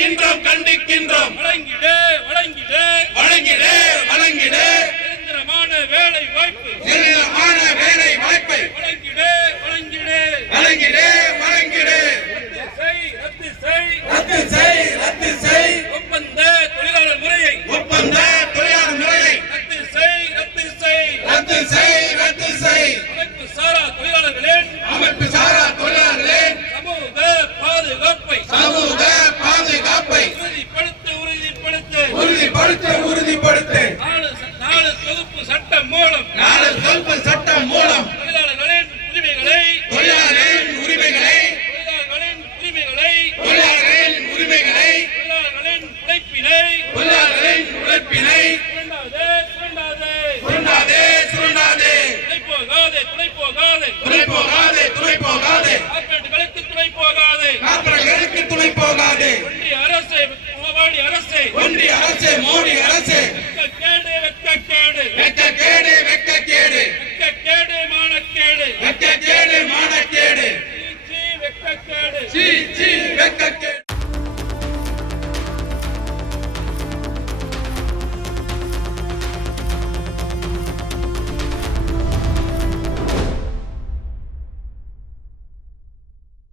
கண்டிக்கின்றோம் கண்டிக்கின்றோம். வழங்கிடு வழங்கிடு வழங்கிடு வழங்கிடு. நிரந்தரமான வேலை வாய்ப்பு நிரந்தரமான வேலை வாய்ப்பை வழங்கிடு வழங்கிடு வழங்கிடு வழங்கிடு. ரத்து செய் ரத்து செய் ரத்து செய். ஒப்பந்த தொழிலாளர் முறையை ஒப்பந்த தொழிலாளர் முறையை ரத்து செய் ரத்து செய் ரத்து செய் ரத்து செய். அமைப்பு சாரா தொழிலாளர்களின் அமைப்பு சாரா தொழிலாளர்களின் சமூக பாதுகாப்பை சமூக பாதுகாப்பை உறுதிப்படுத்து உறுதிப்படுத்து உறுதிப்படுத்த உறுதிப்படுத்த. நாலு தொகுப்பு சட்டம் மூலம் சட்டம் மூலம் தொழிலாளர்களின் உரிமைகளை தொழிலாளர்களின் உரிமைகளை தொழிலாளர்களின் உரிமைகளை தொழிலாளர்களின் உரிமைகளை தொழிலாளர்களின் உழைப்பினை தொழிலாளர்களின் உழைப்பினை சுரண்டாதே சுரண்டாதே சுரண்டாதே சுரண்டாதே. துணை போகாதே துணை போகாதே துணை போகாதே துணை போகாதே. கார்ப்பரேட்டுகளுக்கு துணை போகாதே கார்ப்பரேட்டுகளுக்கு துணை போகாதே. ஒன்றிய அரசே மோடி அரசே ஒன்றிய அரசே மோடி அரசே